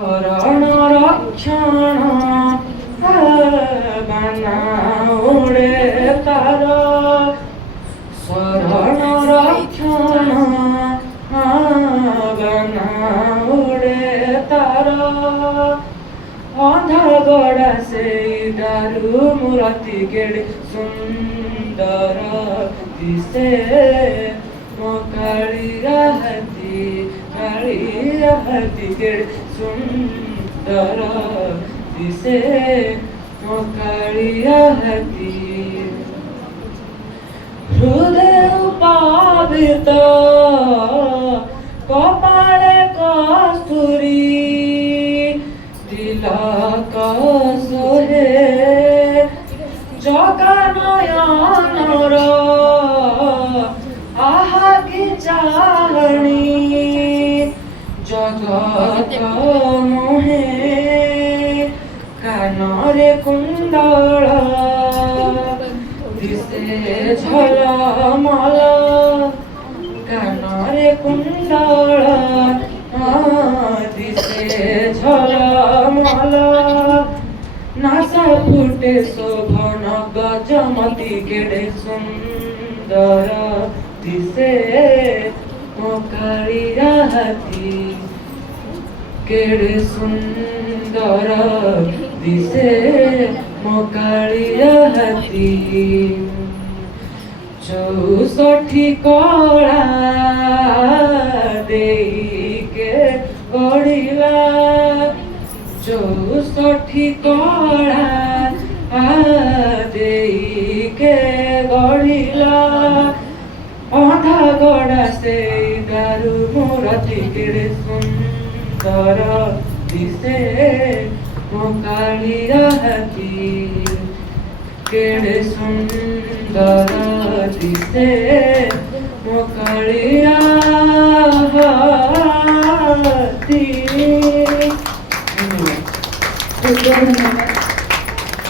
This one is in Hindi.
हरण रक्षण बना उड़े तार शरण रक्षण बना उड़े तार अंधा गड़ा से दारू मूर्ति केड़े सुंदर दिसे मो कालिया हाथी केड़े सुंदर दिसे मो कालिया हाथी हृदय पावित कपाले कस्तूरी तिलक सोहे जगा नयनर आहा की चाहणी जगत मोहे कानरे कुंडल दिसे झलमल कानरे कुंडल दिसे झलमल नासा फुटे शोभन गजमती केड़े सुंदर दिसे मो कालिया हाथी केड़े सुंदर दिसे मो कालिया हाथी 64 कला देके गढ़िला 64 कला देके गढ़िला अंधा गड़ा से दारू मूर्ति केड़े सुंदर दिसे मो कालिया हाथी केड़े सुंदर दिसे मो कालिया हाथी।